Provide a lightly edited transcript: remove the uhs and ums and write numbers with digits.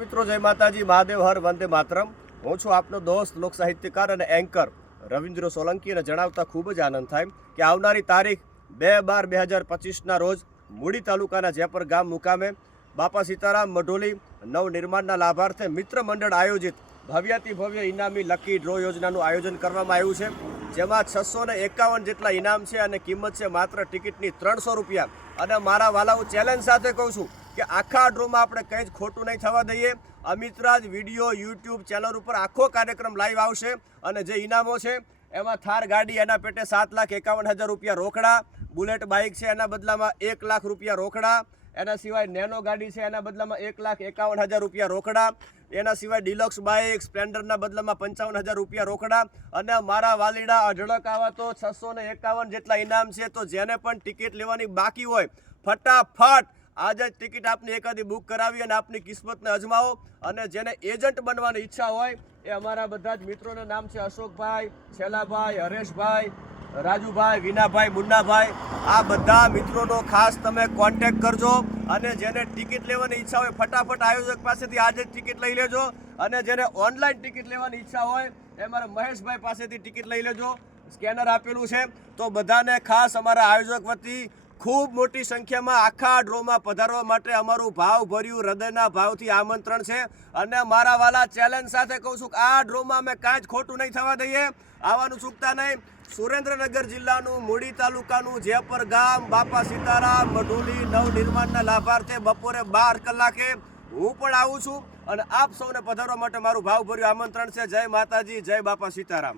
મિત્રો જય માતાજી, મહાદેવ હર વંદે માતરમ। હું છું આપનો દોસ્ત લોક સાહિત્યકાર અને એન્કર રવિન્દ્ર સોલંકી અને જણાવતા ખૂબ જ આનંદ થાય કે આવનારી તારીખ 2/12/2025ના રોજ મૂડી તાલુકાના જેપર ગામ મુકામે બાપા સીતારામ મઢોલી નવનિર્માણના લાભાર્થે મિત્ર મંડળ આયોજિત ભવ્યાતિ ભવ્ય ઇનામી લકી ડ્રો યોજનાનું આયોજન કરવામાં આવ્યું છે, જેમાં 651 જેટલા ઇનામ છે અને કિંમત છે માત્ર ટિકિટની 300 રૂપિયા। અને મારા વાલાઓ ચેલેન્જ સાથે કહું છું કે આખા ડ્રોમાં આપણે કંઈ જ ખોટું નહીં થવા દઈએ। અમિતરાજ વિડીયો યુટ્યુબ ચેનલ ઉપર આખો કાર્યક્રમ લાઈવ આવશે અને જે ઇનામો છે એમાં થાર ગાડી એના પેટે 7,51,000 રૂપિયા રોકડા, બુલેટ બાઇક છે એના બદલામાં 1 લાખ રૂપિયા રોકડા, એના સિવાય નેનો ગાડી છે એના બદલામાં 1,51,000 રૂપિયા રોકડા, એના સિવાય ડિલક્સ બાઇક સ્પ્લેન્ડરના બદલામાં 55,000 રૂપિયા રોકડા અને મારા વાલીડા અઢળક આવા તો 651 જેટલા ઇનામ છે। તો જેને પણ ટિકિટ લેવાની બાકી હોય ફટાફટ આજે જ ટિકિટ આપની એકાદી બુક કરાવી અને આપની કિસ્મતને અજમાવો। અને જેને એજન્ટ બનવાની ઈચ્છા હોય એ અમારા બધા જ મિત્રોના નામ છે અશોકભાઈ, છેલાભાઈ, હરેશભાઈ, રાજુભાઈ, વિનાભાઈ, મુન્નાભાઈ। આ બધા મિત્રોનો ખાસ તમે કોન્ટેક્ટ કરજો અને જેને ટિકિટ લેવાની ઈચ્છા હોય ફટાફટ આયોજક પાસેથી આજે જ ટિકિટ લઈ લેજો અને જેને ઓનલાઈન ટિકિટ લેવાની ઈચ્છા હોય એ મારા મહેશભાઈ પાસેથી ટિકિટ લઈ લેજો, સ્કેનર આપેલું છે। તો બધાને ખાસ અમારા આયોજક વતી ખૂબ મોટી સંખ્યામાં આખા ડ્રોમાં પધારવા માટે અમારું ભાવભર્યું હૃદયના ભાવથી આમંત્રણ છે। અને મારા વાલા ચેલેન્જ સાથે કહું છું કે આ ડ્રોમાં અમે કાંઈ જ ખોટું નહીં થવા દઈએ, આવવાનું ચૂકતા નહીં। સુરેન્દ્રનગર જિલ્લાનું મૂડી તાલુકાનું જેપર ગામ બાપા સીતારામ મઢોલી નવનિર્માણના લાભાર્થે બપોરે 12 કલાકે હું પણ આવું છું અને આપ સૌને પધારવા માટે મારું ભાવભર્યું આમંત્રણ છે। જય માતાજી, જય બાપા સીતારામ।